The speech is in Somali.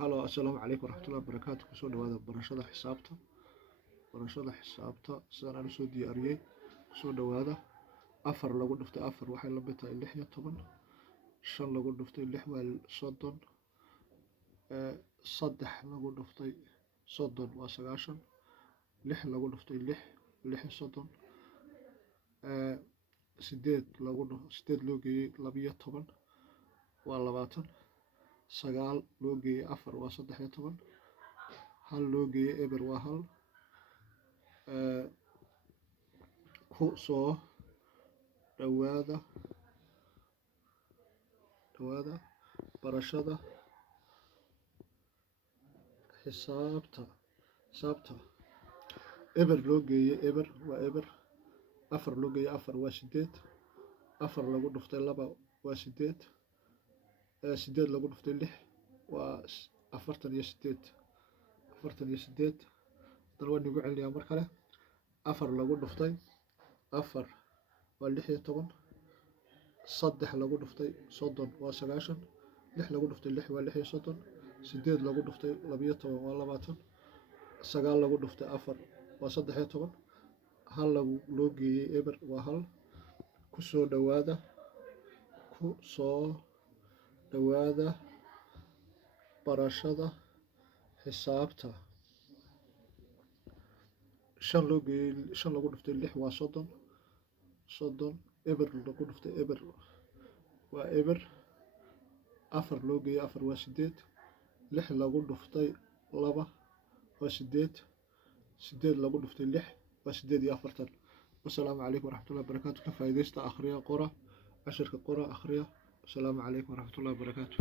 Halo, assalaamu calaykum waraxmatullahi wabarakaatu. Kusoo dhawaada barashada xisaabta. Sidaan aan soo diyaariyey. Kusoo dhawaada. 4 lagu dhuftay 4 waxay la mid tahay 16. 5 lagu dhuftay 6 waa 30. 3 lagu dhuftay 30 waa 90. 6 lagu dhuftay 6 30. 8 loo geeyey 12 waa 20. 9 loo geeyey 4 waa 13. 1 loo geeyey eber waa 1. Ku soo dhawaada barashada xisaabta. Eber loo geeyey eber waa eber. 4 loo geeyey 4 waa 8. 4 lagu dhuftay 2 waa 8. 8 lagu dhuftay 6 waa 48. 48 dan waan ugu celinayaa mar kale. 4 lagu dhuftay 4 waa 16. 3 lagu dhuftay 30 waa 90. 6 lagu dhuftay 6 waa 36. 8 lagu dhuftay 12 waa 20. 9 lagu dhuftay 4 waa 13. 1 loo geeyey eber waa 1. Ku soo dhawaada barashada xisaabta. 5 loo geeyey 5 lagu dhuftay 6 waa 30. Eber lagu dhuftay eber waa eber. 4 loo geeyey 4 waa 8. 6 lagu dhuftay 2 waa 8. 8 lagu dhuftay 6 waa 48. Wassalaamu calaykum waraxmatullahi wabarakaatu. Ka faa'iidaysta akhriya qora cashirka qora akhriya. Wassalaamu calaykum waraxmatullahi wabarakaatu.